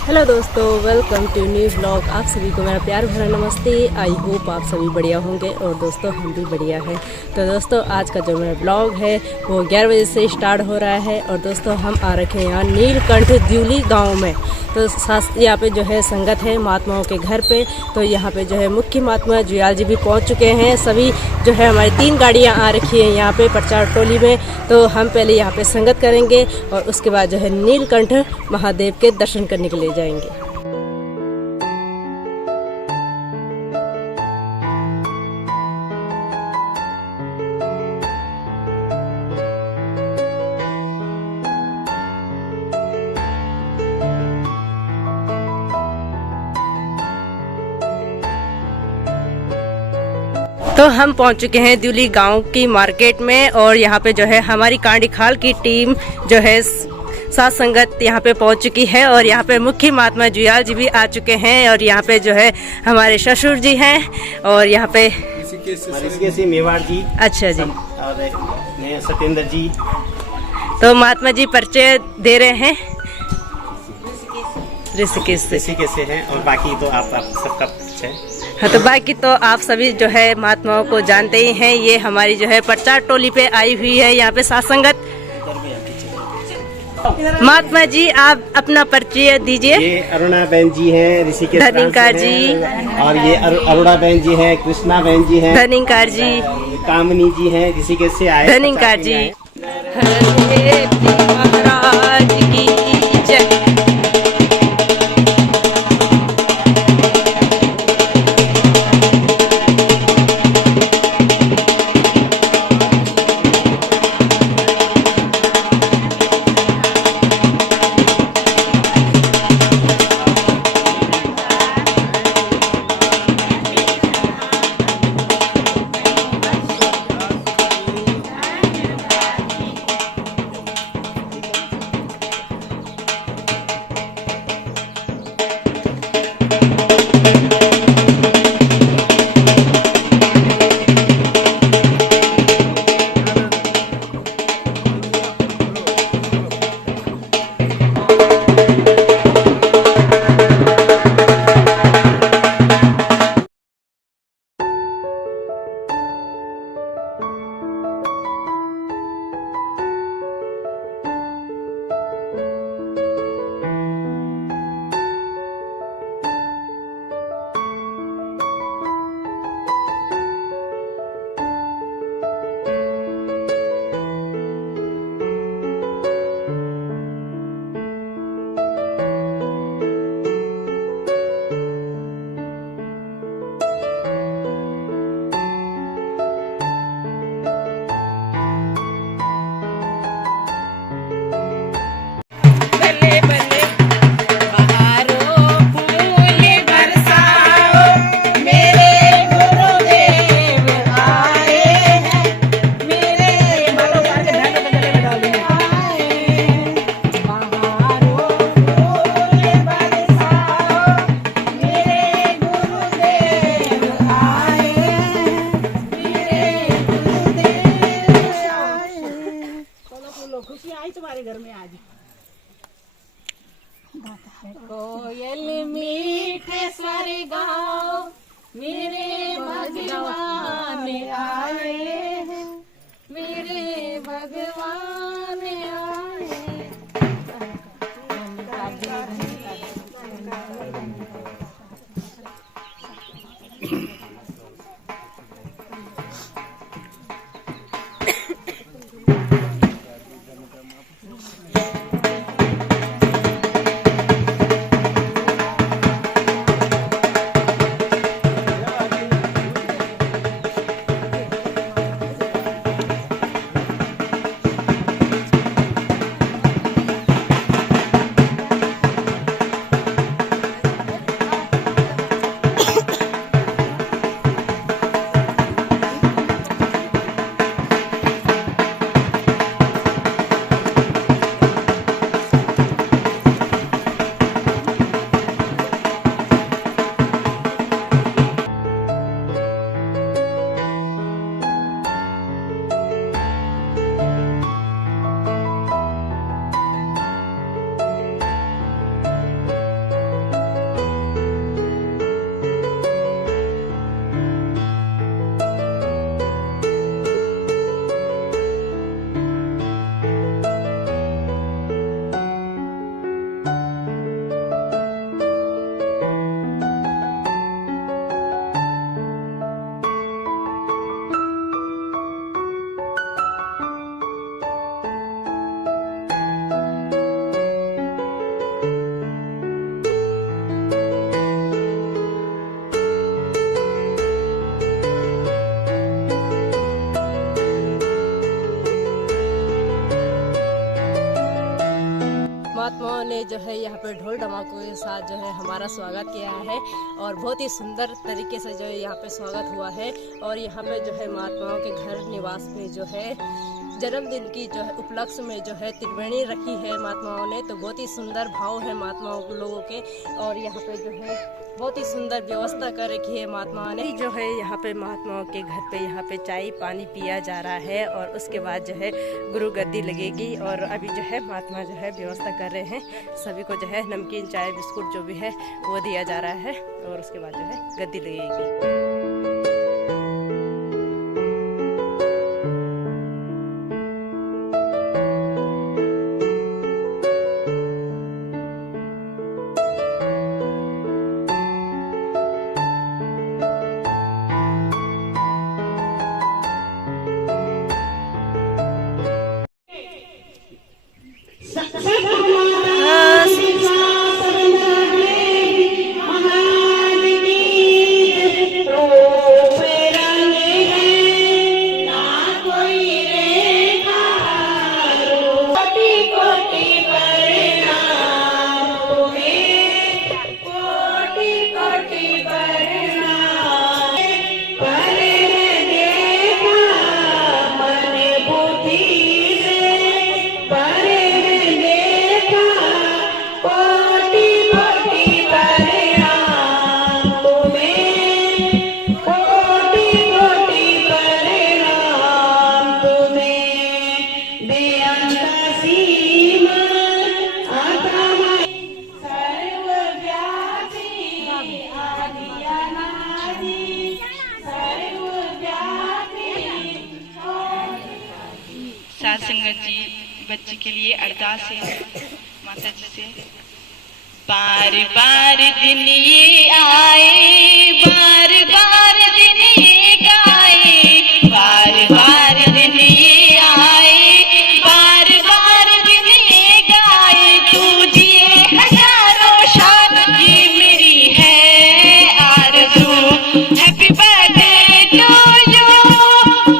Hello दोस्तों, welcome to new blog. आप सभी को मेरा प्यार भरा नमस्ते। आई होप आप सभी बढ़िया होंगे और दोस्तों हम भी बढ़िया हैं। तो दोस्तों आज का जो मेरा ब्लॉग है वो 11 बजे से स्टार्ट हो रहा है और दोस्तों हम आ रखे हैं यहाँ नीलकंठ द्यूली गांव में। तो यहाँ पे जो है संगत है महात्माओं के घर पे। तो यहाँ पे जो है मुख्य महात्मा जुयाल जी भी पहुँच चुके हैं। सभी जो है हमारी 3 गाड़ियाँ आ रखी हैं यहाँ पे प्रचार टोली में। तो हम पहले यहाँ पे संगत करेंगे और उसके बाद जो है नीलकंठ महादेव के दर्शन करने के लिए जाएंगे। तो हम पहुंच चुके हैं द्यूली गांव की मार्केट में और यहाँ पे जो है हमारी कांडी खाल की टीम जो है सात संगत यहाँ पे पहुंच चुकी है और यहाँ पे मुख्य महात्मा जुयाल जी भी आ चुके हैं और यहाँ पे जो है हमारे ससुर जी हैं और यहाँ पे मेवाड़ जी। अच्छा जी। और सत्येंद्र जी। तो महात्मा जी परिचय दे रहे हैं ऋषिकेश से हैं और बाकी तो आप सबका परिचय। हाँ, तो बाकी तो आप सभी जो है महात्माओं को जानते ही हैं। ये हमारी जो है प्रचार टोली पे आई हुई है यहाँ पे सात संगत। महात्मा जी आप अपना परिचय दीजिए। ये अरुणा बहन जी हैं ऋषिकेश धनिकार जी। और ये अरुणा बहन जी हैं, कृष्णा बहन जी हैं, धनिकार जी, कामनी जी हैं ऋषिकेश से आए। धनिकार जी। महाराज की जय। कोयल मीठे स्वर गाओ मेरे भगवान आए हैं, मेरे भगवान आए। पे ढोल धमाकों के साथ जो है हमारा स्वागत किया है और बहुत ही सुंदर तरीके से जो है यहाँ पे स्वागत हुआ है। और यहाँ पे जो है महात्माओं के घर निवास पे जो है जन्मदिन की जो है उपलक्ष्य में जो है त्रिवेणी रखी है महात्माओं ने, तो बहुत ही सुंदर भाव है महात्माओं लोगों के। और यहाँ पे जो है बहुत ही सुंदर व्यवस्था कर रखी है महात्माओं ने। जो है यहाँ पे महात्माओं के घर पे यहाँ पे चाय पानी पिया जा रहा है और उसके बाद जो है गुरु गद्दी लगेगी। और अभी जो है महात्मा जो है व्यवस्था कर रहे हैं, सभी को जो है नमकीन चाय बिस्कुट जो भी है वो दिया जा रहा है और उसके बाद जो है गद्दी लगेगी। साथ संगत जी बच्ची के लिए अरदास है माता जी से। बार बार दिन ये आए, बार बार दिन ये गाए, बार बार दिन ये आए, बार बार दिन ये गाए, तुझे हजारों शान ये मेरी है आरज़ू। Happy birthday to you,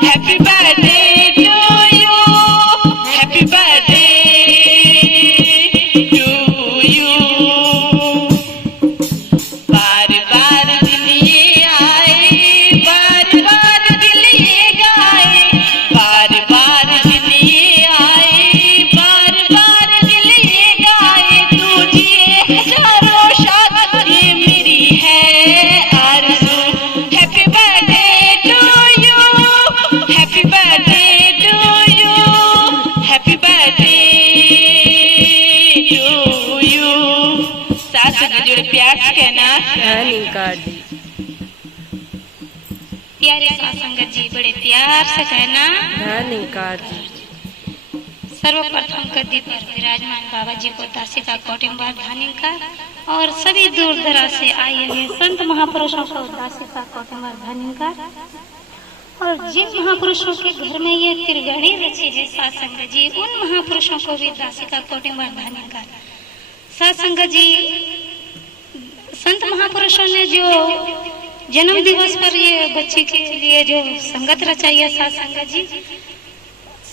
happy birthday प्यारे साथ संगत जी बड़े प्यार से कहना सर्वप्रथम गद्दी पर विराजमान बाबा जी को दासी का कोटिम्बार धन्यकार और सभी दूर दराज से आए हुए संत महापुरुषों को दासी का कोटिम्बार धन्यकार। और जिन महापुरुषों के घर में ये त्रिवेणी रची है साथ संगत जी, उन महापुरुषों को भी दासी का कोटिम्बार धन्यकार। साथ संगत जी, संत महापुरुषों ने जो जन्म दिवस पर ये बच्ची के लिए जो संगत रचाई है साथ संगत जी,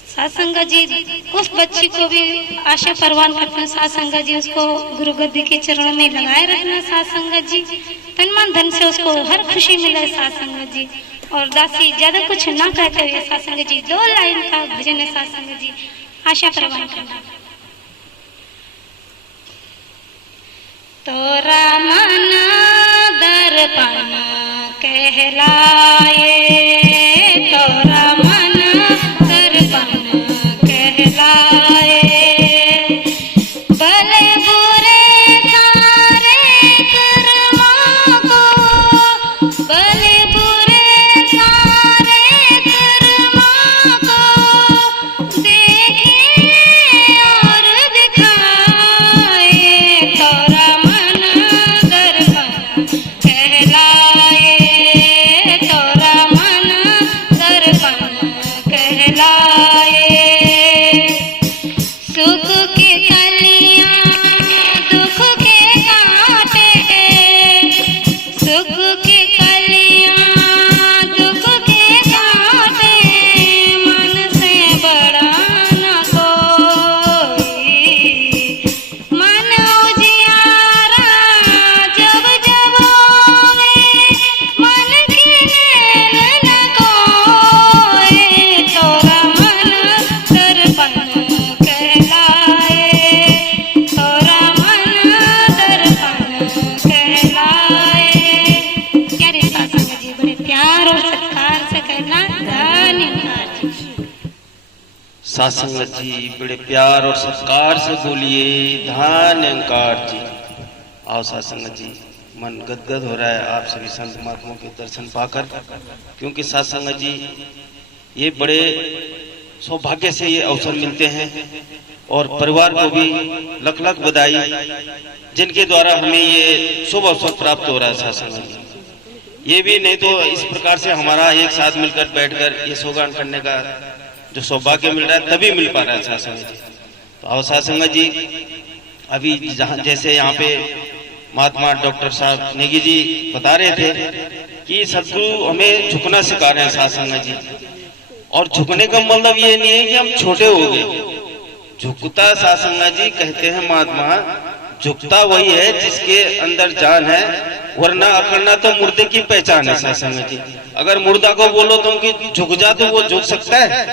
साथ संगत जी उस बच्ची को भी आशा परवान करते हैं साथ संगत जी, उसको गुरु गद्दी के चरणों में लगाए रखना साथ संगत जी, तन मन धन से उसको हर खुशी मिले साथ संगत जी। और दासी ज्यादा कुछ ना कहते हुए साथ संगत जी 2 लाइन का भजन है साथ संगत जी, आशा परवान करना। तोरा मन दर्पण कहलाए, तोरा मन दर्पण कहलाए, भले बुरे सारे कर्मों को, भले बुरे सारे कर्मों को देखे और दिखाए, तोरा मन दर्पण कहलाए, तो साथ संगत जी बड़े प्यार और सत्कार से बोलिए धन निरंकार जी। आओ साथ संगत जी, मन गदगद हो रहा है आप सभी संत महात्माओं के दर्शन पाकर, क्योंकि साथ संगत जी ये बड़े सौभाग्य से ये अवसर मिलते हैं और परिवार को भी लख लख बधाई, जिनके द्वारा हमें ये शुभ अवसर प्राप्त हो रहा है साथ संगत जी। ये भी नहीं तो इस प्रकार से हमारा एक साथ मिलकर बैठकर ये सोगान करने का जो सौभाग्य मिल रहा है तभी मिल पा रहा है साथ संगत जी। तो आओ साथ संगत जी, अभी जैसे यहाँ पे महात्मा डॉक्टर साहब नेगी जी बता रहे थे कि सदगुरु हमें झुकना सिखा रहे हैं साथ संगत जी। और झुकने का मतलब ये नहीं है कि हम छोटे हो गए, झुकता साथ संगत जी कहते हैं महात्मा, झुकता वही है जिसके अंदर जान है, वरना अकड़ना तो मुर्दे की पहचान है साथ संगत जी। अगर मुर्दा को बोलो तुम कि झुक जा तो वो झुक सकता है,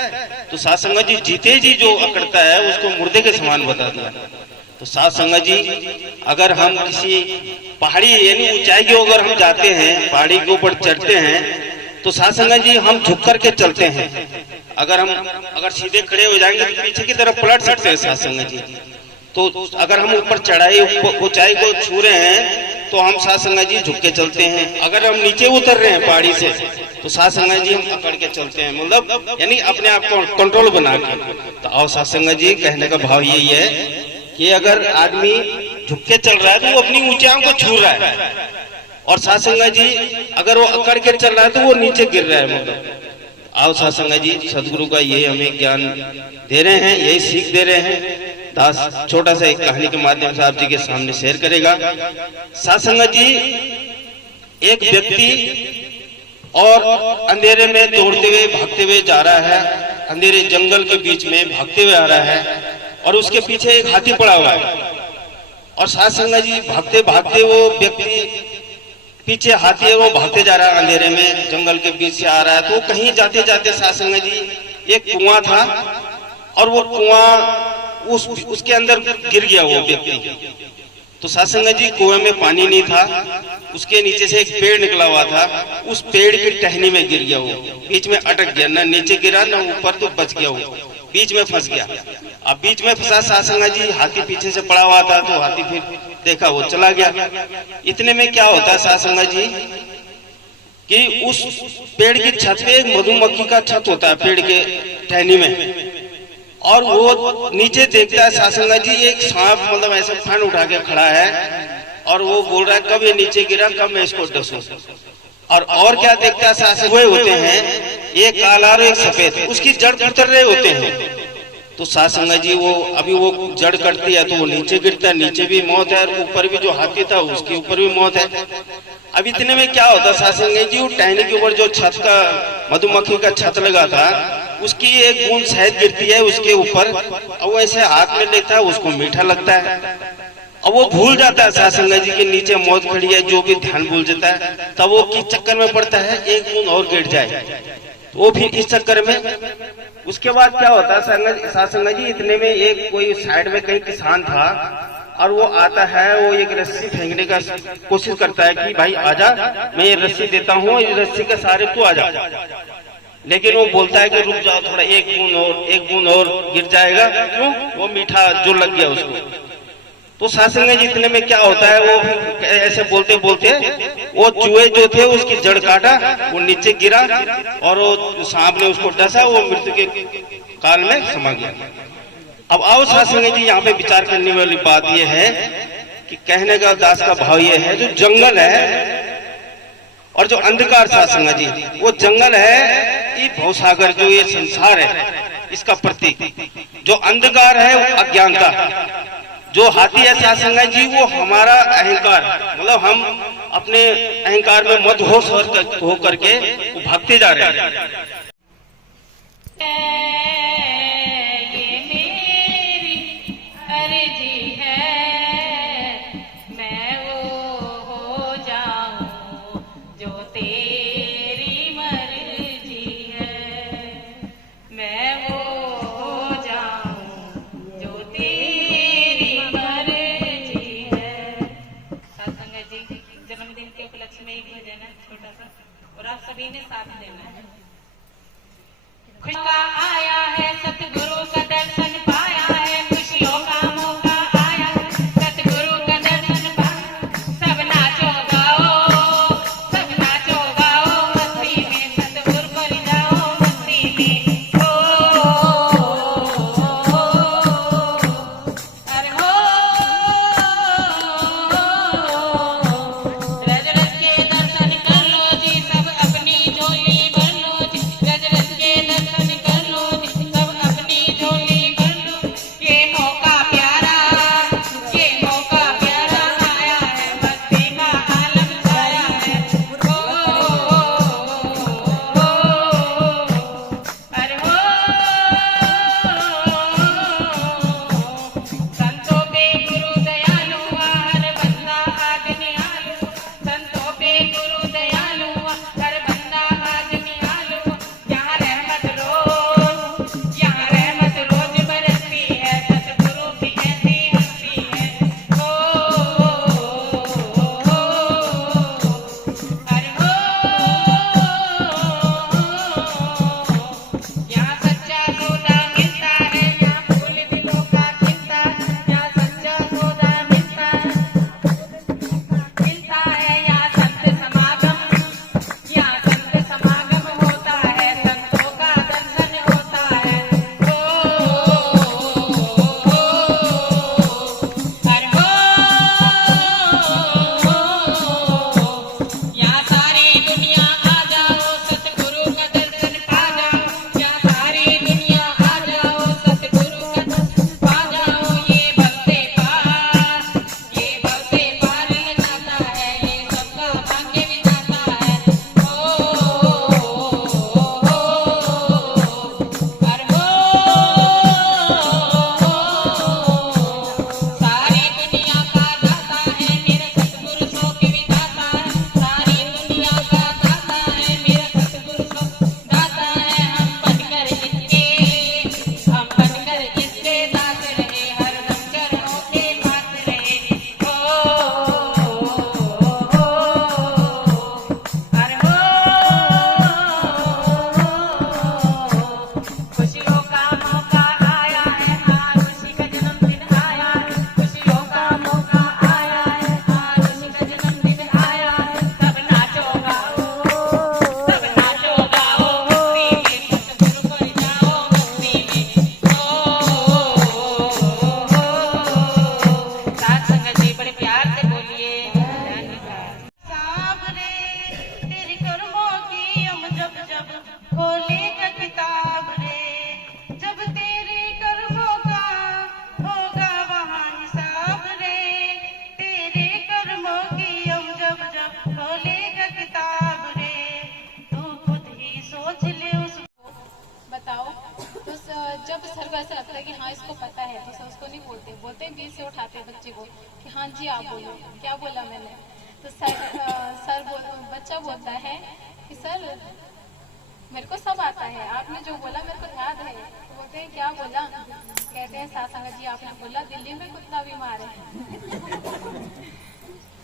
तो साथ संगत जी जीते जी जो अकड़ता है उसको मुर्दे के समान बता दिया। तो साथ संगत जी अगर हम किसी पहाड़ी यानी ऊंचाई की अगर हम जाते हैं, पहाड़ी के ऊपर चढ़ते हैं, तो साथ संगत जी हम झुक करके चलते हैं। अगर सीधे खड़े हो जाएंगे तो पीछे की तरफ पलट सकते हैं साथ संगत जी। तो अगर हम ऊपर चढ़ाई ऊंचाई को छू रहे हैं तो हम साथ संगत जी झुक के चलते हैं। अगर हम नीचे उतर रहे हैं पहाड़ी से तो साथ संगत जी हम अकड़ के चलते हैं, मतलब यानी अपने आप को कंट्रोल बना के। तो आओ साथ संगत जी, कहने का भाव यही है कि अगर आदमी झुक के चल रहा है तो वो अपनी ऊंचाइयों को छू रहा है, और साथ संगत जी अगर वो अकड़ के चल रहा है तो वो नीचे गिर रहा है। मतलब आओ साथ संगत जी, सदगुरु का ये हमें ज्ञान दे रहे हैं, यही सीख दे रहे हैं। दास छोटा सा एक कहानी के माध्यम से आप जी के सामने शेयर करेगा। साथ संगत जी, एक व्यक्ति और अंधेरे में दौड़ते हुए भागते हुए जा रहा है, अंधेरे जंगल के बीच में भागते हुए आ रहा है, और उसके पीछे एक हाथी पड़ा हुआ है। और साथ संगत जी भागते भागते वो व्यक्ति पीछे हाथी है, वो भागते जा रहा है, अंधेरे में जंगल के बीच से आ रहा है। तो कहीं जाते जाते साथ संगत जी एक कुआं था, और वो कुआं उसके अंदर गिर गया वो व्यक्ति। तो साथ संगत जी कुएं में पानी नहीं था, उसके नीचे से एक पेड़ निकला हुआ था, उस पेड़ की टहनी में गिर गया वो, बीच में अटक गया, ना नीचे गिरा ना ऊपर, तो बच गया वो, बीच में फंस गया। अब बीच में फंसा साथ संगत जी, हाथी पीछे से पड़ा हुआ था, तो हाथी फिर देखा वो चला गया। इतने में क्या होता है साथ संगत जी कि उस पेड़ की छत पे एक मधुमक्खी का छत होता है पेड़ के टहनी में, और वो नीचे देखता है साथ संगत जी एक सांप मतलब ऐसे फन उठा के खड़ा है, और वो बोल रहा है कब ये नीचे गिरा, कब मैं इसको डसूं। और क्या देखता है साथ हुए होते हैं एक काला और एक सफेद, उसकी जड़ उतर रहे होते हैं। तो साथ संगत जी वो अभी वो जड़ कटती है तो वो नीचे गिरता है, नीचे भी मौत है, और ऊपर भी जो हाथी था उसके ऊपर भी मौत है। अब इतने में क्या होता है साथ संगत जी, वो टहनी के ऊपर जो छत का मधुमक्खी का छत लगा था, उसकी एक बूंद शहद गिरती है उसके ऊपर, और वो ऐसे हाथ में लेता है, उसको मीठा लगता है, और वो भूल जाता है साथ संगत जी के नीचे मौत खड़ी है, जो भी ध्यान भूल जाता है। तब वो किस चक्कर में पड़ता है, एक बूंद और गिर जाए, वो भी इस चक्कर में। उसके बाद क्या होता है साथ संगत जी, इतने में एक कोई साइड में कहीं किसान था, और वो आता है, वो एक रस्सी फेंकने का कोशिश करता है कि भाई आजा, मैं ये रस्सी देता हूँ, इस रस्सी के सहारे तू आजा। लेकिन वो बोलता है कि रुक जाओ थोड़ा, एक बूंद और गिर जाएगा, क्यों, वो मीठा जो लग गया उसको। तो साथ संगत जी इतने में क्या होता है, वो ऐसे बोलते बोलते वो चूहे जो थे उसकी जड़ काटा, वो नीचे गिरा, और वो सांप ने उसको डसा, वो मृत्यु के काल में समा गया। अब आओ साथ संगत जी, यहाँ पे विचार करने वाली बात यह है कि कहने का दास का भाव यह है, जो जंगल है और जो अंधकार साथ संगत जी, वो जंगल है ये भवसागर, जो ये संसार है इसका प्रतीक। जो अंधकार है वो अज्ञानता, जो हाथी है साथ संगत जी वो हमारा अहंकार, मतलब हम अपने अहंकार में मदहोश होकर के भागते जा रहे हैं। ये मेरी अर्जी है, मैं वो हो जाऊं जो तेरी मर्जी है, मैं वो हो जाऊं जो तेरी मर्जी है। सत्संग जी जन्मदिन के उपलक्ष्य में एक भजन है छोटा सा, और आप सभी ने साथ देना है। खुशा आया है सतगुरु का दर्शन पाया है, खुशियों का मौका आया है सतगुरु का दर्शन पाया। सब नाचो गाओ, सब नाचो गाओ, मस्ती में सतगुरु पर जाओ, मस्ती में अरे हो रज रज के दर्शन कर लो जी, सब अपनी झोली भर लो जी, रज रज के दर्शन कर लो जी, सब अपनी झोली भर लो। ये मौका प्यारा, ये मौका प्यारा आया है, मस्ती का आलम छाया है। अरे हो संतों पे गुरु दयालु हुआ, हर बंदा आज निहालु। संतों पे गुरु दयालु हुआ, हर बंदा आज निहालु। यहाँ रहमत रोज बरसती है, सतगुरु की ऐसी हस्ती है। अरे हो यहाँ सच्चा सौदा मिलता है, यहाँ फूल दिलों का खिलता है, यहाँ सच्चा सौदा मिलता है, यहाँ संत समागम होता है, संतों का दर्शन होता है। अरे हो यहाँ सारी दुनिया आ जाओ, सतगुरु का दर्शन पा जाओ, यहाँ सारी दुनिया आ जाओ, सतगुरु का दर्शन पा जाओ। ये भव से पार है जाता है, ये सबका भाग्य विधाता है। अरे हो सारी दुनिया का दाता है मेरा सतगुरु सो के विधाता है, सारी दुनिया का दाता है मेरा सतगुरु सो दाता है। हम बनकर इसके दास रहे, हर दम चरणों के पास रहे। अरे हो खुशियों का मौका आया है, आज उसी का जन्मदिन आया है। खुशियों का मौका आया है, आज उसी का जन्मदिन आया है। सब नाचो गाओ, सब नाचो गाओ, मस्ती में सतगुरु पर जाओ, मस्ती में साथ संगत जी बड़े प्यार से बोलिए। साबरे तेरी कर्मों की हम जब जब खोलेगा किताब रे, जब तेरे कर्मों का होगा वहाँ हिसाब रे, तेरे कर्मों की हम जब जब खोलेगा किताब रे। तू खुद ही सोच ले उस बताओ। तो जब सर को ऐसा लगता है कि हाँ इसको पता है, तो सर उसको नहीं बोलते बीच से उठाते हैं बच्चे को कि हाँ जी आप बोलो, क्या बोला मैंने। तो बच्चा बोलता है कि सर मेरे को सब आता है, आपने जो बोला मेरे को याद है। तो बोलते हैं क्या बोला, कहते हैं साथ संगत जी आपने बोला दिल्ली में कुत्ता बीमार है।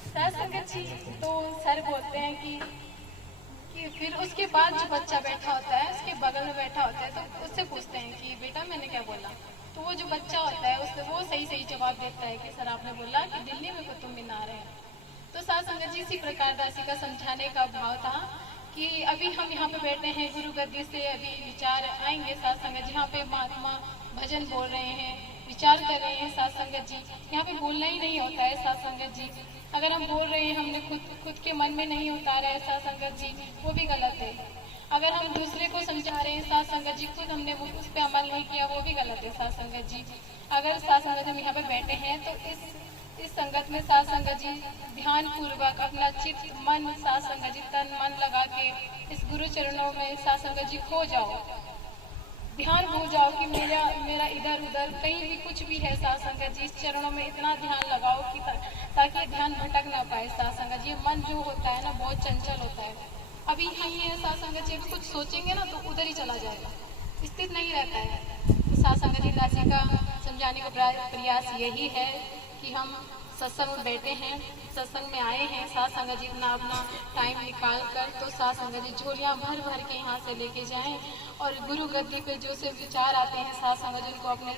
साथ संगत जी तो सर बोलते हैं कि फिर उसके बाद जो बच्चा बैठा होता है उसके बगल में बैठा होता है, तो उससे पूछते हैं कि बेटा मैंने क्या बोला। तो वो जो बच्चा होता है उससे वो सही जवाब देता है कि सर आपने बोला कि दिल्ली में कुतुब मीनार है। तो साथ संगत जी इसी प्रकार दासी का समझाने का भाव था कि अभी हम यहाँ पे बैठे हैं गुरु गद्दी से, अभी विचार आएंगे साथ संगत जी। यहाँ पे महात्मा भजन बोल रहे हैं, विचार कर रहे हैं साथ संगत जी। यहाँ पे बोलना ही नहीं होता है साथ संगत जी, अगर हम बोल रहे हैं हमने खुद के मन में नहीं उतारा है साथ संगत जी, वो भी गलत है। अगर हम दूसरे को समझा रहे हैं साथ संगत जी, खुद हमने उस पर अमल नहीं किया, वो भी गलत है साथ संगत जी। अगर साथ संगत हम यहाँ पे बैठे हैं तो इस संगत में साथ संगत जी ध्यान पूर्वक अपना चित्त मन साथ संगत जी तन मन लगा के इस गुरु चरणों में साथ संगत जी खो जाओ, ध्यान हो जाओ कि मेरा इधर उधर कहीं भी कुछ भी है साथ संगत जी, इस चरणों में इतना ध्यान लगाओ कि ताकि ध्यान भटक ना पाए साथ संगत जी। मन जो होता है ना बहुत चंचल होता है, अभी यही है साथ संगत जी, कुछ सोचेंगे ना तो उधर ही चला जाएगा, स्थित नहीं रहता है। तो साथ संगत जी दासी का समझाने का प्रयास यही है कि हम सत्संग में बैठे हैं, सत्संग में आए हैं, साथ संगत जी अपना टाइम निकाल कर तो साथ संगत जी झोलियाँ भर भर के यहाँ से लेके जाएं और गुरु गद्दी पे जो से विचार आते हैं साथ संगत जी उनको अपने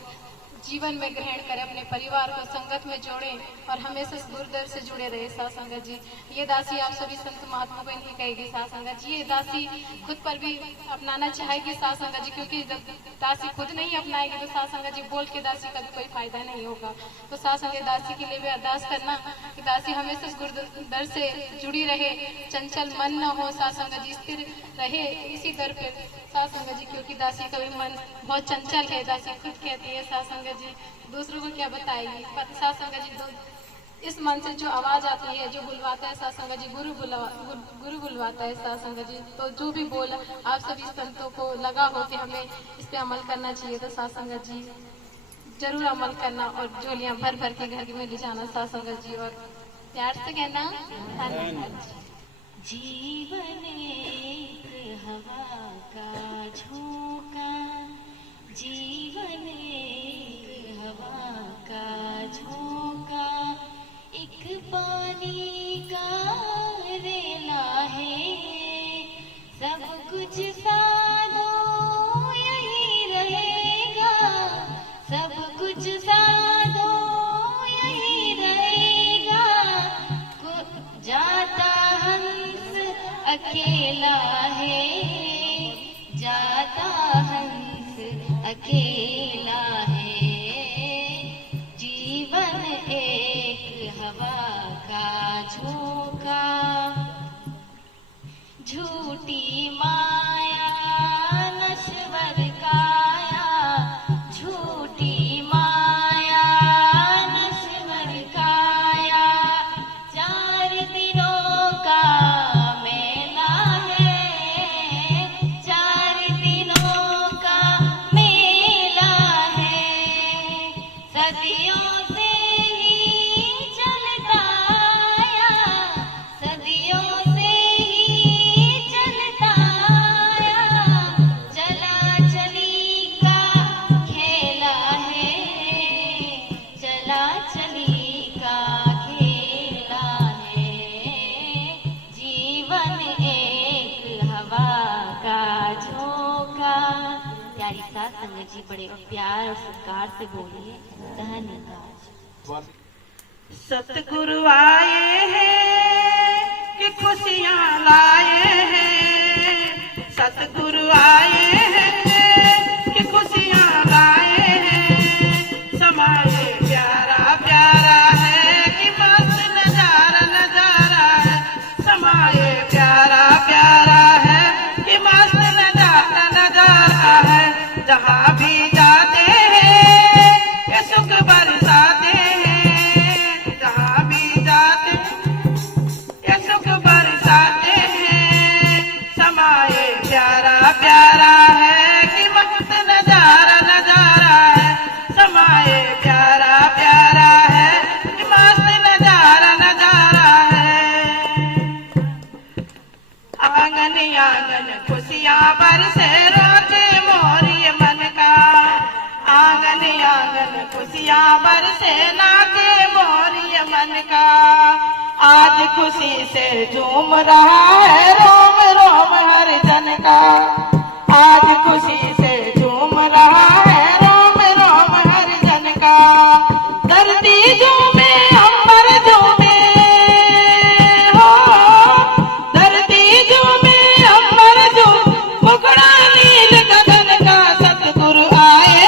जीवन में ग्रहण करें, अपने परिवार को संगत में जोड़ें और हमेशा गुरुदर से जुड़े रहे साथ संगत जी। ये दासी आप सभी संत महात्मा को नहीं कहेगी साथ संगत जी, ये दासी खुद पर भी अपनाना चाहेगी साथ संगत जी, क्योंकि जब दासी खुद नहीं अपनाएगी तो साथ संगत जी बोल के दासी का भी कोई फायदा नहीं होगा। तो साथ संगत दासी के लिए भी अरदास करना कि दासी हमेशा गुरुदर से जुड़ी रहे, चंचल मन न हो साथ संगत जी, स्थिर रहे इसी दर पे साथ संगत जी, क्योंकि दासी का भी मन बहुत चंचल है। दासी खुद कहती है साथ संगत जी, दूसरों को क्या बताएगी, पर साथ संगत जी इस मन से जो आवाज आती है, जो बुलवाता है साथ संगत जी, गुरु बुलवाता है साथ संगत जी। तो जो भी बोल आप सभी संतों को लगा हो कि हमें इस पे अमल करना चाहिए तो साथ संगत जी जरूर अमल करना और झोलियां भर भर के घर में ले जाना साथ संगत जी, और प्यार से कहना धन्यवाद। जीवन एक हवा का झोंका, जीवन एक हवा का झोंका, एक पानी का रेला है, सब कुछ साधो यही रहेगा, सब कुछ साधो यही रहेगा, जाता हंस अकेला है, जाता हंस अकेला है, जीवन एक हवा का झोंका, झूठी माया नश्वर काया, झूठी माया नश्वर काया, 4 दिनों का मेला है, 4 दिनों का मेला है, सदियों से ही चलता आया, सदियों से ही चलता आया, चला चली का खेला है, चला चली का खेला है, जीवन एक हवा का झोंका। प्यारी साथ संगत जी बड़े प्यार और सत्कार से बोलिए धन्यवाद। सतगुरु आए हैं कि खुशियाँ लाए हैं, सतगुरु आए हैं कि खुशियाँ लाए हैं, समाए प्यारा प्यारा है कि मस्त नजारा नजारा है, समाए प्यारा प्यारा है कि मस्त नजारा नजारा है, जहाँ भी जाते हैं ये सुख बरसाते हैं, जहाँ भी जाते ये सुख बरसाते हैं, समाए प्यारा प्यारा है कि मस्त नजारा नजारा है, समाए प्यारा प्यारा है कि मस्त नजारा नजारा है। आंगन आंगन खुशियाँ बरसे रोजे मोरी मन का, आंगन आंगन खुशियाँ बरसे नाचे मोरी मन का, आज खुशी से झूम रहा है रोम रोम हर जन का, आज खुशी से झूम रहा है रोम रोम हर जन का, धरती झूमे अंबर झूमे हो, धरती झूमे अंबर झूम, मुखड़ा नील गगन का, सतगुरु आए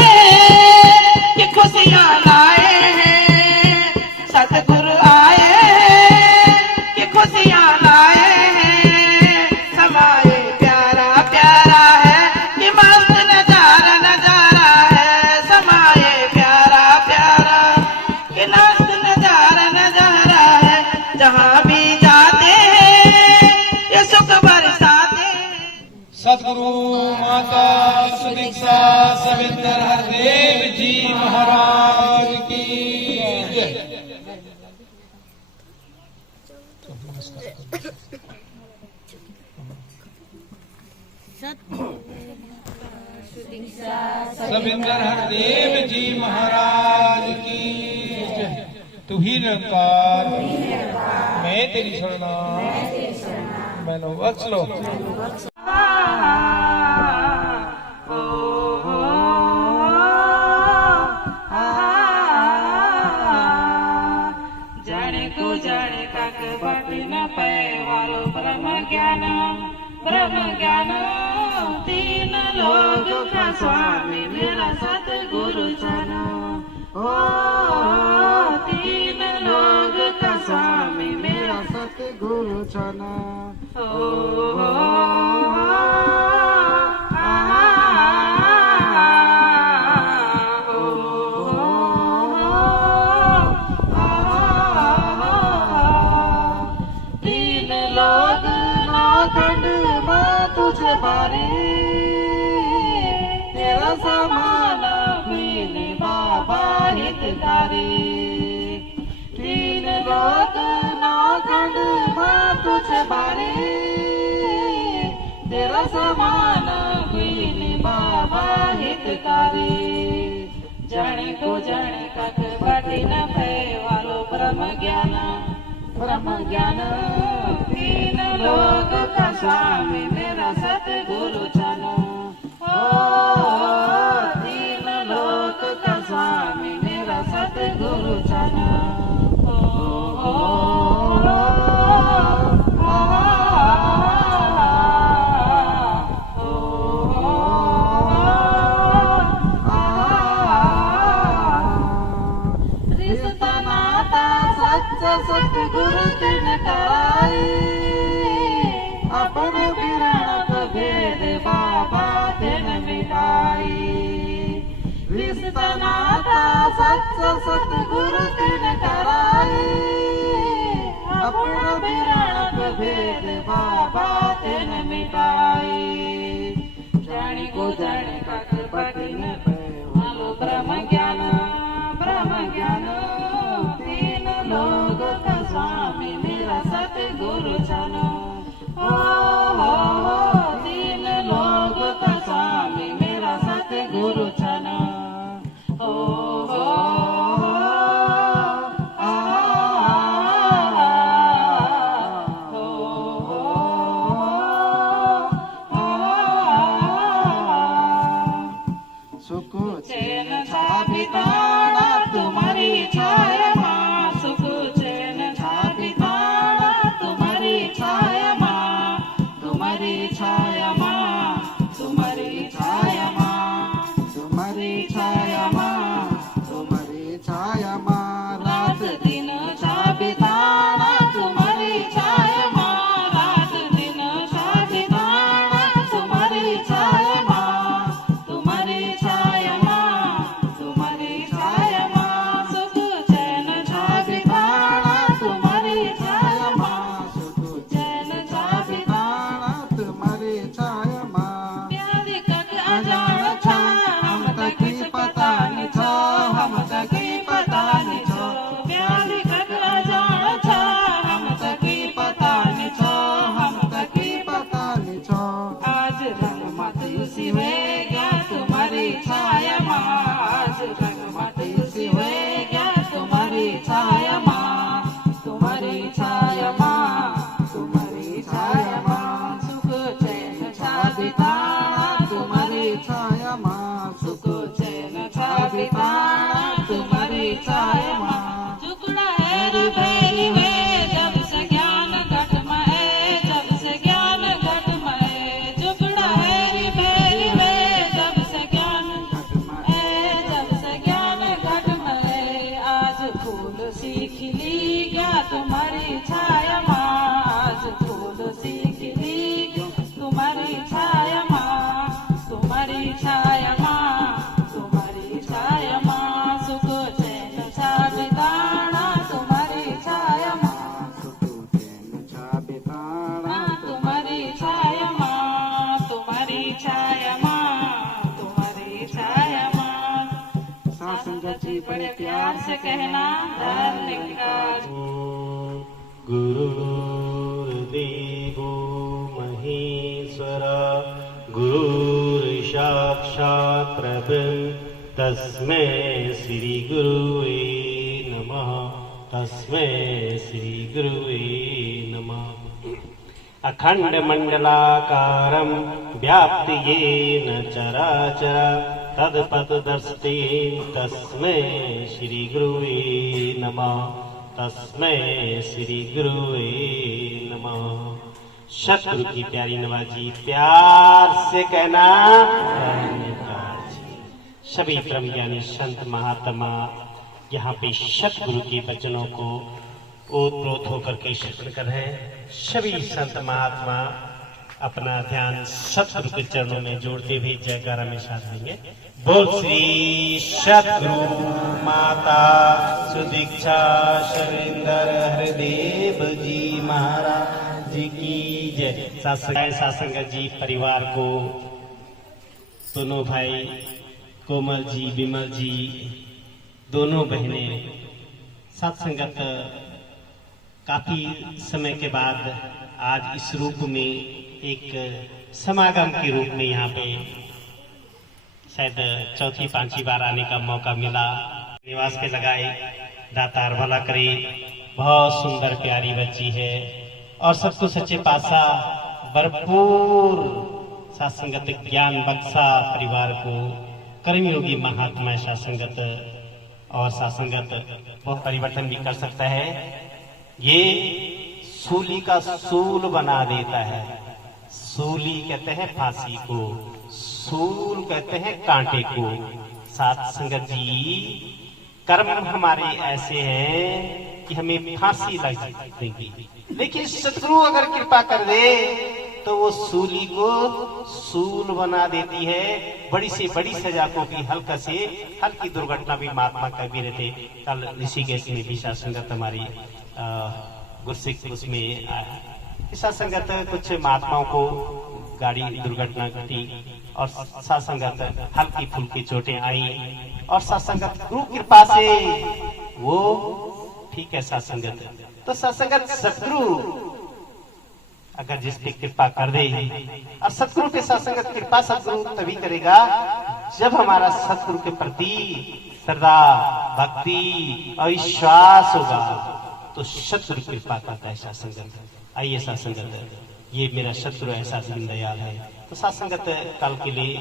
कि खुशियाँ लाए हैं, सतगुरु आए कि खुशियाँ लाए हैं, समाए प्यारा प्यारा है कि मस्त नजारा नजारा है, समाए प्यारा प्यारा कि मस्त नजारा नजारा है, जहाँ भी जाते हैं ये सुख बरसाते हैं। सदगुरु माता सुदीक्षा सविंदर हरदेव जी महाराज की जय। सविंदर हरदेव जी महाराज की जय। तू ही निरंकार, मैं तेरी शरणा, मैनू बख्श लो। जाने को जाने तक बट न पे वालो ब्रह्म ज्ञान तीन लोग का स्वामी मेरा सतगुरु जानो। ओ तीन लोग का स्वामी मेरा सतगुरु जानो। तीन लोग नाखंड में तुझे बारी तेरा समान भी नहीं बाबा हितकारी। तीन लोग नाखंड में तुझे बारी तेरा समान भी नहीं बाबा हितकारी। जाने को जाने तक बाटी न पे वालो ब्रह्म ज्ञान तीन लोग का स्वामी मेरा सतगुरु जानो। ओ तीन लोग का स्वामी मेरा सतगुरु जानो। रिश्ता नाता सच्चा सतगुरु तिन कराई अपन बिरणक भेद बाबा तिन मिटाई। रिश्ता नाता सच्चा सतगुरु तिन कराई अपन बिरणक भेद बाबा तिन मिटाई। जानी को जाने तक बटी न पे वालो ब्रह्म ज्ञान तीन लोग का स्वामी मेरा सतगुरु जानो। ओ तीन लोग का स्वामी मेरा सतगुरु जानो। सुख चैन छापिताना तुम्हारी छाया माँ। सुख चैन छापिताना तुम्हारी छाया माँ। तुम्हारी छाया माँ, तुम्हारी छाया माँ, तुम्हारी छाया माँ, तुम्हारी छाया माँ। रात दिन छापिताना तुम्हारी छाया माँ। रात दिन छापिताना तुम्हारी छाया माँ। तुम्हारी छाया माँ, तुम्हारी छाया माँ। सुख चैन छापिताना तुम्हारी छाया माँ। सुख चैन छापिताना तुम्हारी छाया माँ। प्यारी कक अजान छा हम तक पता नहीं छो, हम तक पता नहीं छो। प्यारी कक अजान छा हम तक पता नहीं छो, हम तक पता नहीं छो। आज रंग मत उसी हुए गया तुम्हारी छाया माँ। आज रंग मत उसी हुए गया तुम्हारी छाया माँ। तुम्हारी छाया माँ, तुम्हारी छाया माँ। सुख चैन छापिताना तुम्हारी छाया माँ। सुख चैन छापिताना तुम्हारी छाया माँ। टुकड़ा है रे बेरी वे जब से ज्ञान घट में, जब से ज्ञान घट में। टुकड़ा है रे बेरी वे जब से ज्ञान घट में, जब से ज्ञान घट में। आज फूल सीख ली गया तुम्हारी छाया माँ। आज फूल सीख ली तुम्हारी छाया माँ। तुम्हारी छाया माँ, तुम्हारी छाया माँ। सुख चैन छापिताना तुम्हारी छाया माँ। सुख चैन छापिताना तुम्हारी छाया माँ। तुम्हारी छाया माँ, तुम्हारी छाया माँ। शासन जी बड़े प्यार से कहना धन्यवाद। गुरुर्देवो महेश्वरा गुरुर्साक्षात् परब्रह्म तस्मै श्री गुरुवे नमः। तस्मै श्री गुरुवे नमः। अखंड मंडलाकारं व्याप्ति येन चराचर तत्पददर्शितेन तस्मै श्री गुरुवे नमः। तस्मै श्री गुरुवे नमः। सतगुरु की प्यारी नवाजी, प्यार से कहना सभी ब्रह्म ज्ञानी संत महात्मा यहाँ पे सतगुरु के वचनों को ओतप्रोत होकर के श्रवण कर रहे हैं। सभी संत महात्मा अपना ध्यान सतगुरु के चरणों में जोड़ते हुए जयकारा में साथ देंगे। बोल श्री सतगुरु माता सुदीक्षा शरींद्र हरदेव जी महाराज जी की जय। सासंगत जी परिवार को, दोनों भाई कोमल जी, विमल जी, दोनों बहनें साथ संगत काफी समय के बाद आज इस रूप में एक समागम के रूप में यहाँ पे शायद चौथी पांचवी बार आने का मौका मिला। निवास पे लगाए, दातार भला करे। बहुत सुंदर प्यारी बच्ची है और सबको सच्चे पातशाह भरपूर सासंगत ज्ञान बख्शा परिवार को। कर्मयोगी महात्मा सासंगत और सासंगत बहुत परिवर्तन भी कर सकता है। ये सूली का सूल बना देता है। सूली कहते हैं फांसी को, सूल कहते हैं कांटे को। सासंगत जी, कर्म हमारे ऐसे हैं कि हमें फांसी लग देगी, लेकिन सतगुरु अगर कृपा कर दे तो वो सूली को सूल बना देती है। बड़ी से बड़ी सजा को भी हल्का से हल्की दुर्घटना भी महात्मा कबीर थे। कल ऋषिकेश में भी सासंगत हमारी गुरसिक उसमें सासंगत कुछ महात्माओं को गाड़ी दुर्घटना घटी और सासंगत हल्की फुल्की चोटें आई और सासंगत गुरु कृपा से वो ठीक है। सासंगत तो सासंगत सतगुरु अगर जिस पे कृपा कर दे, और सतगुरु के सासंगत कृपा सतगुरु तभी करेगा जब हमारा सतगुरु के प्रति श्रद्धा, भक्ति और विश्वास होगा तो सतगुरु कृपा करता है। सासंगत आइए सासंगत, ये मेरा शत्रु ऐसा दीनदयाल है। तो सासंगत कल के लिए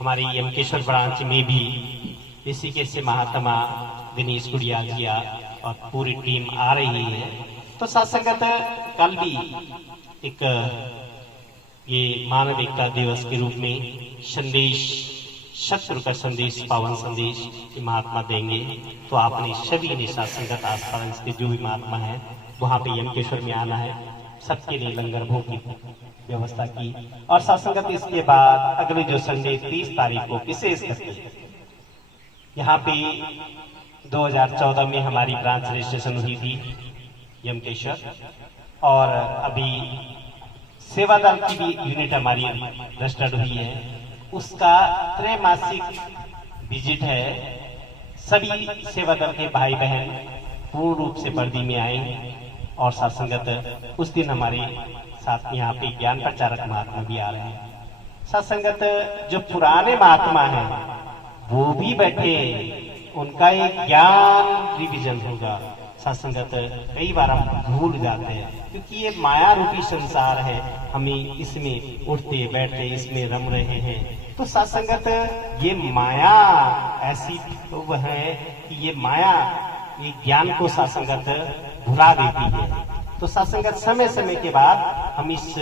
हमारी यमकेश्वर ब्रांच में भी ऋषिकेश से महात्मा दिनेश गुड़िया जिया और पूरी टीम आ रही है। तो सासंगत कल भी एक ये मानव एकता दिवस के रूप में संदेश, सतगुरु का संदेश, पावन संदेश महात्मा देंगे। तो आपने सभी ने सासंगत आसपास के जो भी महात्मा है वहाँ पे यमकेश्वर में आना है। सबके लिए लंगर भोग की व्यवस्था की। और सासंगत इसके बाद अगले जो संडे 30 तारीख को विशेष करके यहाँ पे 2014 में हमारी ब्रांच रजिस्ट्रेशन हुई थी यमकेश्वर, और अभी सेवादल की भी यूनिट हमारी रजिस्टर्ड हुई है। उसका त्रैमासिक विजिट है। सभी सेवादल के भाई बहन पूर्ण रूप से वर्दी में आए और सासंगत उस दिन हमारे साथ यहाँ पे ज्ञान प्रचारक महात्मा भी आ रहे हैं। सासंगत जो पुराने महात्मा हैं वो भी बैठे, उनका एक ज्ञान रिविजन होगा। सासंगत कई बार हम भूल जाते हैं क्योंकि ये माया रूपी संसार है, हमें इसमें उठते बैठते इसमें रम रहे हैं। तो सासंगत ये माया ऐसी तो है कि ये माया ये ज्ञान को सासंगत भुला देती है। तो सासंगत समय समय के बाद हम इस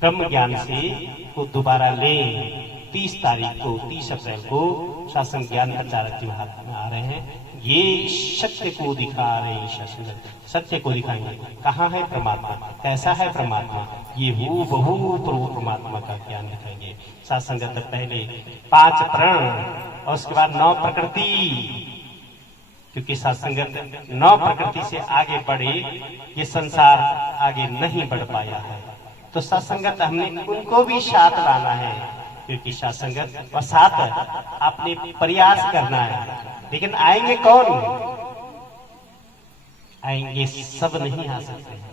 ब्रह्म ज्ञान से को दोबारा लें। 30 तारीख को 30 अप्रैल को शासन ज्ञान प्रचारक महात्मा आ रहे हैं। ये सत्य को दिखा रहे हैं। शासन सत्य को दिखाएंगे। कहाँ है परमात्मा, कैसा है परमात्मा, ये हूबहू प्रभु परमात्मा का ज्ञान दिखाएंगे। सासंगत पहले 5 प्रण और उसके बाद 9 प्रकृति, क्योंकि सासंगत 9 प्रकृति से आगे बढ़े ये संसार आगे नहीं बढ़ पाया है। तो सासंगत हमने उनको भी साथ लाना है, क्योंकि सासंगत और साथ आपने प्रयास करना है। लेकिन आएंगे कौन? आएंगे सब नहीं आ सकते हैं।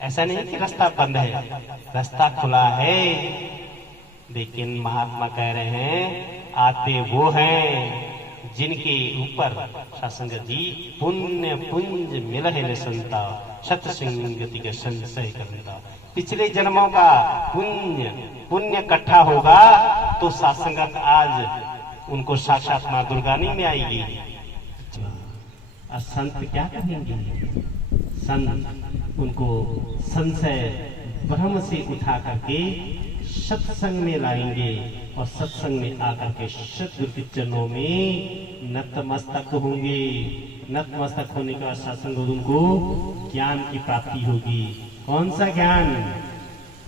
ऐसा नहीं कि रास्ता बंद है, रास्ता खुला है। लेकिन महात्मा कह रहे हैं आते वो हैं जिनके ऊपर सासंगत जी पुण्य पुंज मिलहे न संता सत संगति का संशय करता। पिछले जन्मों का पुण्य इकट्ठा होगा तो सासंगत आज उनको साक्षात मां दुर्गा नहीं में आएगी। संत क्या करेंगे? संत उनको संशय ब्रह्म से उठा करके सत्संग में लाएंगे और सत्संग में आकर के सतगुरु के चरणों में नतमस्तक होंगे। नतमस्तक होने के बाद सत्संग उनको ज्ञान की प्राप्ति होगी। कौन सा ज्ञान?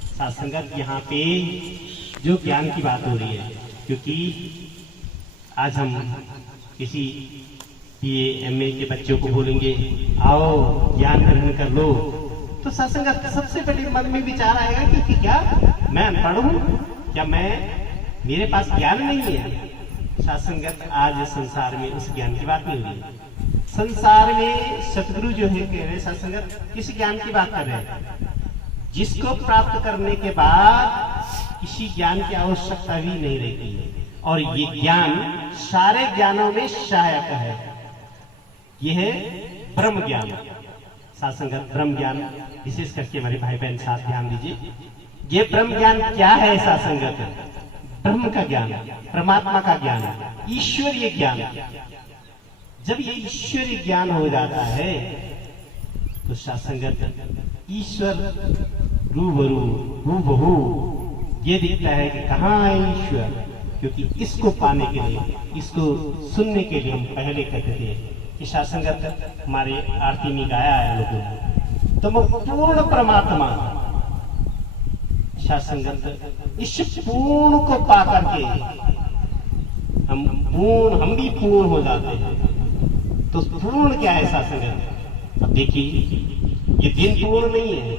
सत्संगत यहाँ पे जो ज्ञान की बात हो रही है, क्योंकि आज हम किसी BA MA के बच्चों को बोलेंगे आओ ज्ञान ग्रहण कर लो, तो सत्संगत सबसे पहले मन में विचार आएगा कि क्या मैं अनपढ़ हूँ, क्या मेरे पास ज्ञान नहीं है। सत्संगत आज संसार में उस ज्ञान की बात नहीं हो रही। संसार में सतगुरु जो है कह रहे सत्संगत किस ज्ञान की बात कर रहे हैं? जिसको प्राप्त करने के बाद किसी ज्ञान की आवश्यकता भी नहीं रहती है, और ये ज्ञान सारे ज्ञानों में सहायक है। यह है ब्रह्म ज्ञान। सत्संगत ब्रह्म ज्ञान, विशेष करके हमारे भाई बहन साथ ध्यान दीजिए। ये ब्रह्म ज्ञान क्या है? सत्संगत ब्रह्म का ज्ञान, परमात्मा का ज्ञान, ईश्वरीय ज्ञान। जब ये ईश्वरीय ज्ञान हो जाता है तो सत्संगत ईश्वर रूबरू हूबहू ये दिखता है कि कहाँ है ईश्वर। क्योंकि इसको पाने के लिए, इसको सुनने के लिए हम पहले कहते थे कि सत्संगत हमारे आरती में गाया है लोगों ने, तो पूर्ण परमात्मा सत्संगत इस पूर्ण को पा करके हम भी पूर्ण हो जाते हैं। तो पूर्ण क्या है सत्संगत? अब देखिए, ये दिन पूर्ण नहीं है,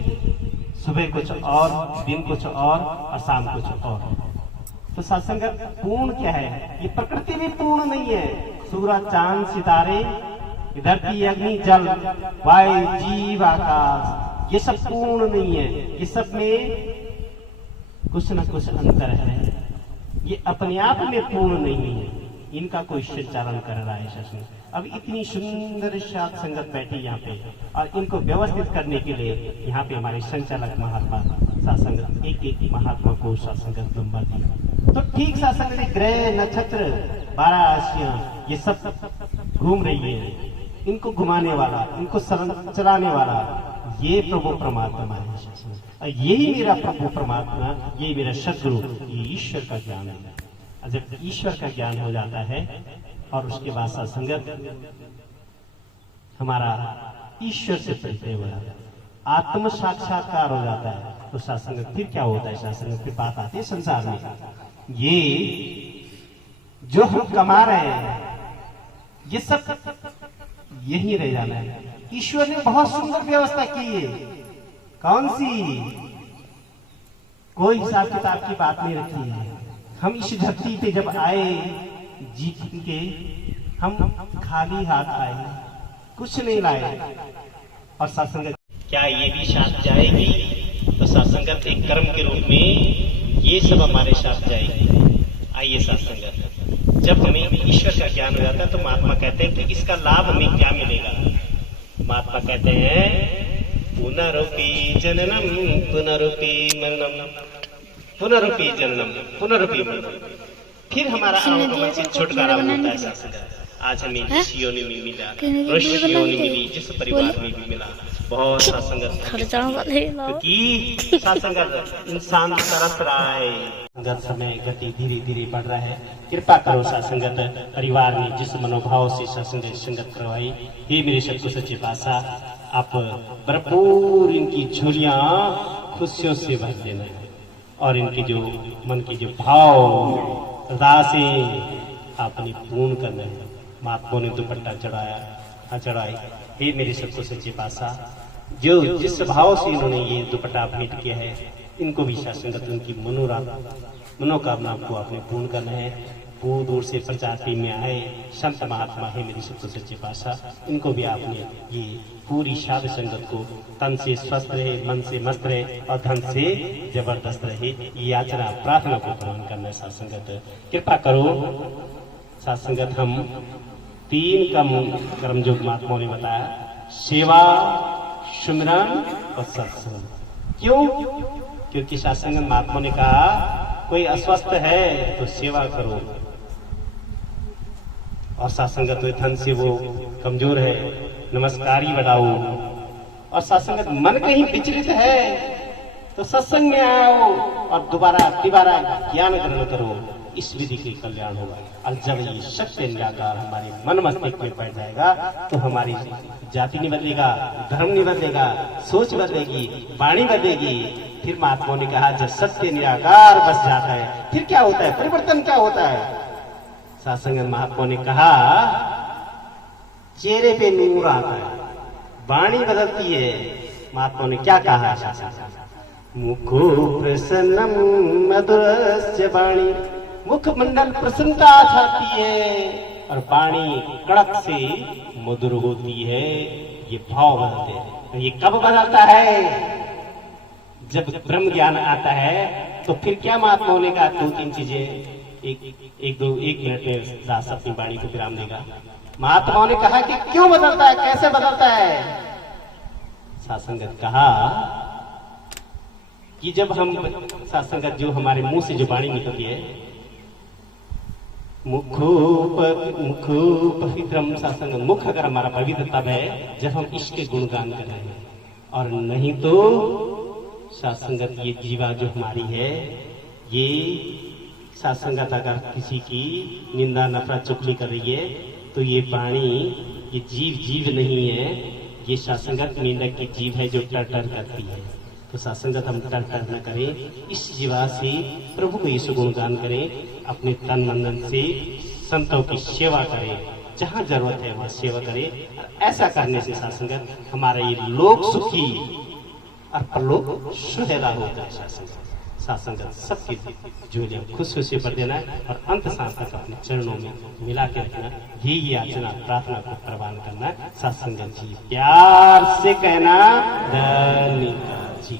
सुबह कुछ और, दिन कुछ और शाम कुछ और। तो सत्संगत पूर्ण क्या है? ये प्रकृति भी पूर्ण नहीं है। सूरज, चांद, सितारे, धरती, अग्नि, जल, वायु, जीव, आकाश, ये सब पूर्ण नहीं है। ये सब में कुछ न कुछ अंतर है। ये अपने आप में पूर्ण नहीं है, इनका कोई संचालन कर रहा है सत्संग। अब इतनी सुंदर सात संगत बैठी यहाँ पे, और इनको व्यवस्थित करने के लिए यहाँ पे हमारे संचालक महात्मा सत्संग एक महात्मा को सत्संगत नंबर दिया। तो ठीक सत्संग ग्रह, नक्षत्र, 12 राशियां ये सब घूम रही है। इनको घुमाने वाला, इनको चलाने वाला ये प्रभु परमात्मा है। यही मेरा प्रभु परमात्मा, यही मेरा सद्गुरु, ये ईश्वर का ज्ञान है। जब ईश्वर का ज्ञान हो जाता है और उसके बाद सत्संगत हमारा ईश्वर से परिचय हो जाता है, आत्म साक्षात्कार हो जाता है, तो सत्संगत फिर क्या होता है? सत्संगत फिर बात आती है संसार में। ये जो हम कमा रहे हैं ये सब यही रह जाना है। ईश्वर ने बहुत सुंदर व्यवस्था की है। कौन सी? कोई हिसाब किताब की बात नहीं रखी है। हम इस धरती पे जब आए जीत के, हम खाली हाथ आए, कुछ नहीं लाए। और सत्संगत क्या ये भी साथ जाएगी? तो सत्संगत एक कर्म के रूप में ये सब हमारे साथ जाएगी। आइए सत्संगत, जब हमें ईश्वर का ज्ञान हो जाता है तो महात्मा कहते हैं कि इसका लाभ हमें क्या मिलेगा। महात्मा कहते हैं पुनरुपि जननम पुनरुपि मरणम, पुनरुपि जननम पुनरुपि मरणम। फिर हमारा आवागमन से छुटकारा होता है सत्संगत। आज हमें जिस योनि में मिला, ऋषि योनि मिली, जिस परिवार में भी मिला, बहुत सत्संगत, क्योंकि सत्संगत इंसान तरस रहा है। संगत समय गति धीरे धीरे बढ़ रहा है। कृपा करो सत्संगत, परिवार ने जिस मनोभाव से सत्संग संगत करवाई, हे मेरे सत्संग सच्चे पातशाह, आप भरपूर इनकी झोलियां खुशियों से भर देना, और इनके जो मन के जो भाव अरदासें आपने पूर्ण करना है। महात्माओं ने दुपट्टा चढ़ाई, हे मेरे सत्संग सच्चे पातशाह, जो जिस भाव से इन्होंने ये दुपट्टा भेंट किया है, इनको भी सत्संगत उनकी मनोकामना को आपने पूर्ण करना है। दूर दूर से प्रचार टीम में आए संत महात्मा है मेरी सत्संग सच्चे पातशाह, इनको भी आपने ये पूरी साध संगत को तन से स्वस्थ रहे, मन से मस्त रहे और धन से जबरदस्त रहे, ये याचना प्रार्थना को प्रदान करना है। सत्संगत कृपा करो साथ संगत हम 3 कर्म जो महात्माओं ने बताया, सेवा, सुमिरन और सत्संग। क्यों? क्योंकि साथ संगत महात्मा ने कहा कोई अस्वस्थ है तो सेवा करो, और साथ संगत धन से वो कमजोर है, नमस्कारी बढ़ाओ, और साथ संगत मन कहीं विचलित है तो सत्संग में आओ और दोबारा ज्ञान ग्रहण करो। इस विधि के कल्याण होगा। और जब ये सत्य निराकार हमारे मन मस्तिष्क में बैठ जाएगा तो हमारी जाति नहीं बदलेगा, धर्म नहीं बदलेगा, सोच बदलेगी, वाणी बदलेगी। फिर महात्माओं ने कहा जब सत्य निराकार बस जाता है फिर क्या होता है, परिवर्तन क्या होता है? सात्संग महात्माओं ने कहा चेहरे पे नूर आता है, वाणी बदलती है। महात्माओं ने क्या कहा? मुखो प्रसन्नम मधुरस्य वाणी, मुखमंडल प्रसन्नता छाती है और वाणी कड़क से मधुर होती है। ये भाव बदलते हैं। ये कब बदलता है? जब ब्रह्म ज्ञान आता है। तो फिर क्या महात्माओं ने कहा 2-3 चीजें, एक मिनट में दास अपनी वाणी को विराम देगा। महात्माओं ने कहा कि क्यों बदलता है, कैसे बदलता है? सात्संगत कहा कि जब हम सात्संगत जो हमारे मुंह से जो वाणी निकलती है, मुखो पवित्रम, सात्संग मुख अगर हमारा पवित्र तब है जब हम इसके गुणगान कर रहे हैं, और नहीं तो सात्संगत ये जीवा जो हमारी है, ये सात्संगत अगर किसी की निंदा नफरत चुगली कर रही है तो ये वाणी, ये जीव नहीं है, ये सात्संगत मेंढक की जीव है जो टर करती है। तो सात्संगत हम टर न करें, इस जीवा से प्रभु को यीशु गुणगान करें, अपने तन मन से संतों की सेवा करें, जहाँ जरूरत है वहाँ सेवा करें। ऐसा करने से सात्संगत हमारा ये लोक सुखी और परलोक सुहेला होता है। सात्संगत सबकी झोलियां खुशी से भर देना है और अंत सांस तक अपने चरणों में मिला के रखना, यही याचना प्रार्थना को प्रवान करना। सत्संगत जी प्यार से कहना धन्यवाद जी।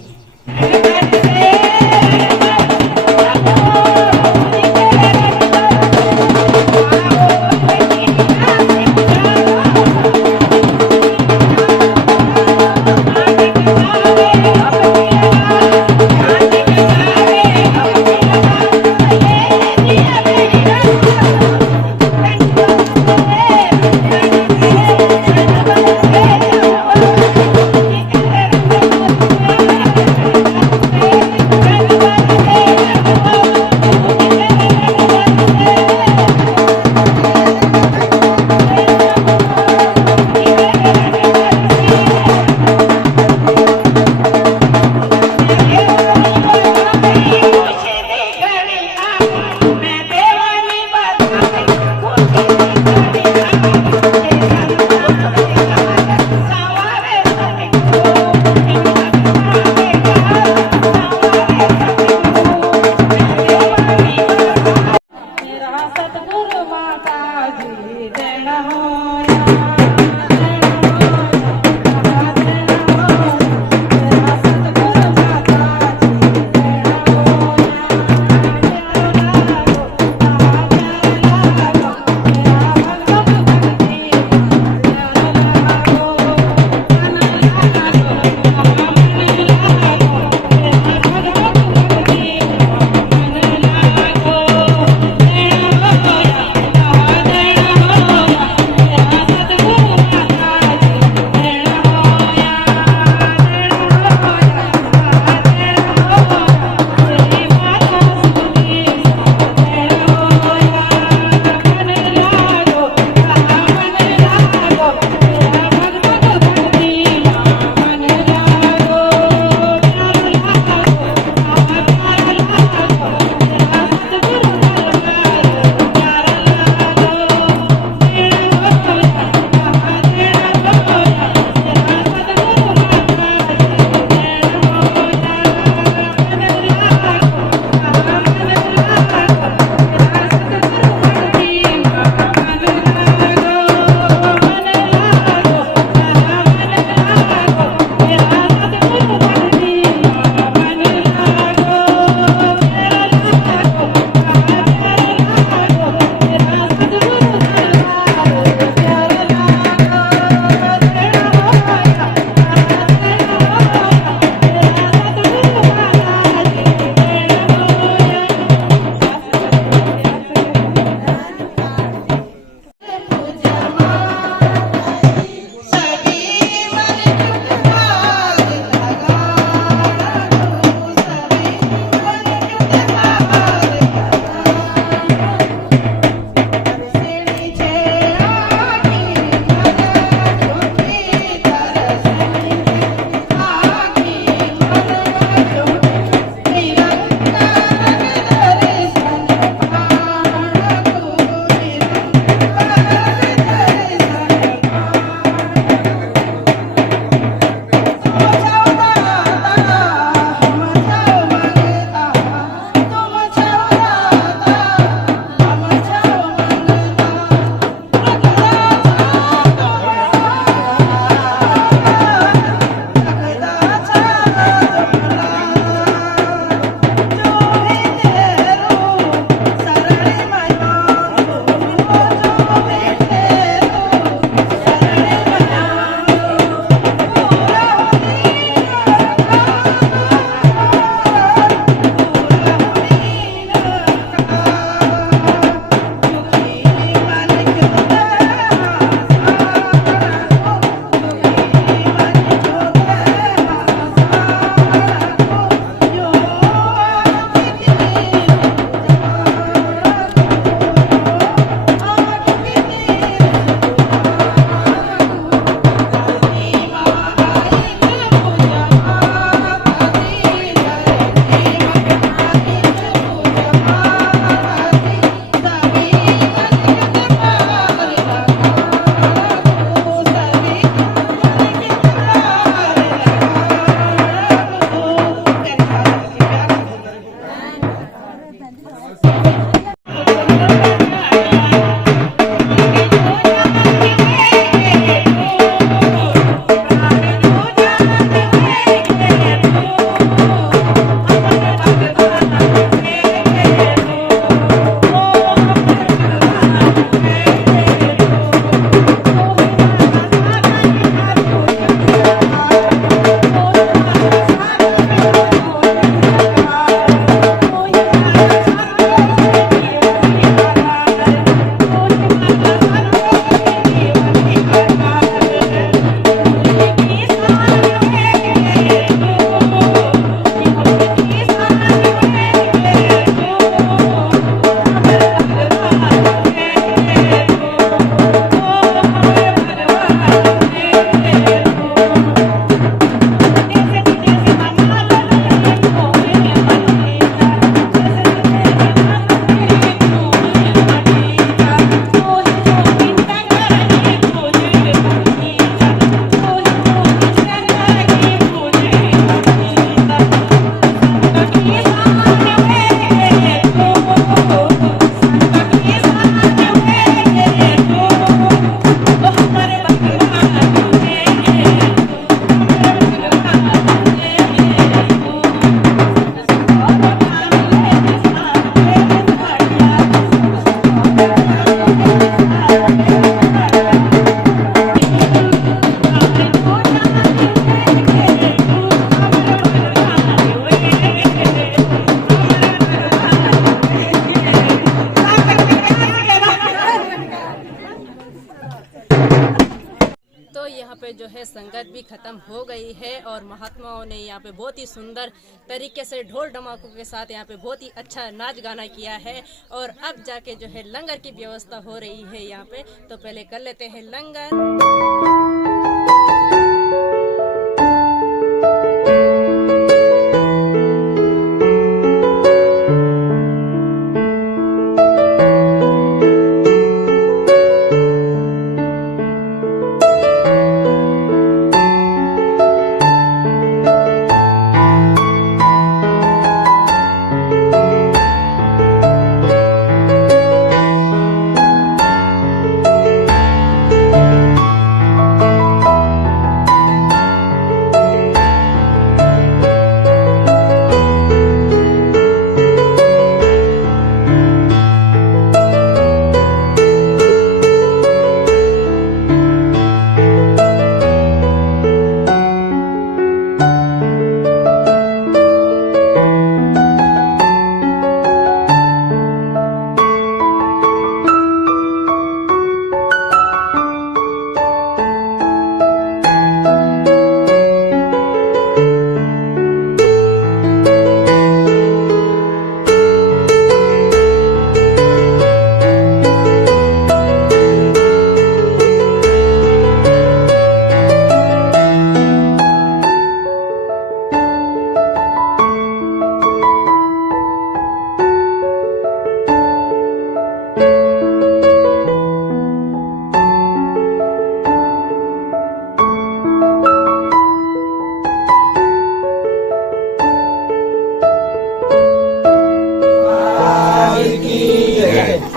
संगत भी खत्म हो गई है और महात्माओं ने यहाँ पे बहुत ही सुंदर तरीके से ढोल ढमाकों के साथ यहाँ पे बहुत ही अच्छा नाच गाना किया है। और अब जाके जो है लंगर की व्यवस्था हो रही है यहाँ पे, तो पहले कर लेते हैं लंगर।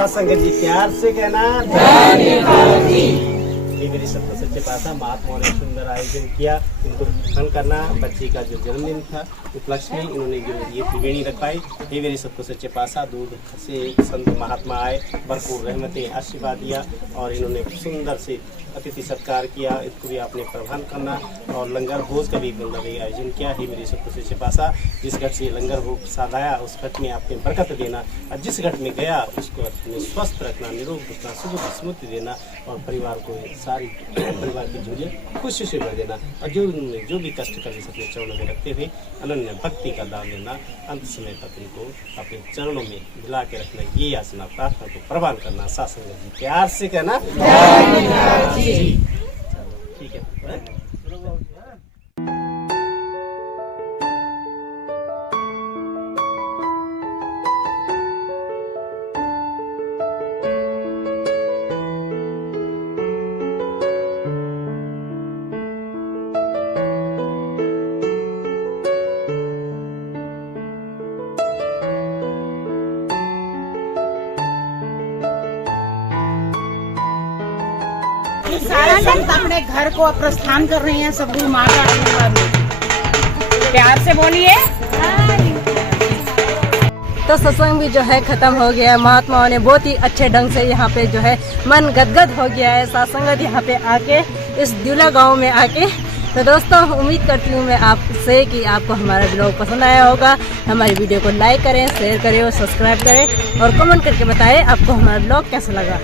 संगत जी प्यार से कहना ये मेरी सबसे सच्चे पासा महात्माओं ने सुंदर आयोजन किया। इनको प्रसन्न करना, बच्चे का जो जन्मदिन था उपलक्ष्य में इन्होंने जो ये त्रिवेणी रखवाई। ये मेरी सबको सच्चे पासा दूध से संत महात्मा आए, भरपूर रहमतें आशीर्वाद दिया और इन्होंने सुंदर से अतिथि सत्कार किया। इसको भी आपने प्रबंध करना और लंगर भोज का भी आयोजन किया। ही मेरी सबको सच्चे पासा जिस घट से लंगर भोग प्रसाद आया उस घट में आपने बरकत देना और जिस घट में गया उसको अपने स्वस्थ रखना, निरोग रखना, सुख स्मृति देना और परिवार को सारी परिवार की झोली खुशी से भर देना और जो भी कष्ट कर अपने चरणों में रखते हुए अनन्य भक्ति का दान देना। अंत समय तक इनको अपने चरणों में मिला के रखना, ये याचना प्रार्थना को प्रवान करना। सासंग जी प्यार से कहना ठीक है। सारा संत अपने घर को प्रस्थान कर रही हैं। सदगुरु माँ का आशीर्वाद प्यार से बोलिए। तो सत्संग भी जो है खत्म हो गया है। महात्माओं ने बहुत ही अच्छे ढंग से यहाँ पे जो है मन गदगद हो गया है सत्संगत यहाँ पे आके, इस द्यूला गांव में आके। तो दोस्तों उम्मीद करती हूँ मैं आपसे कि आपको हमारा ब्लॉग पसंद आया होगा। हमारी वीडियो को लाइक करें, शेयर करें और सब्सक्राइब करें और कमेंट करके बताएं आपको हमारा ब्लॉग कैसा लगा।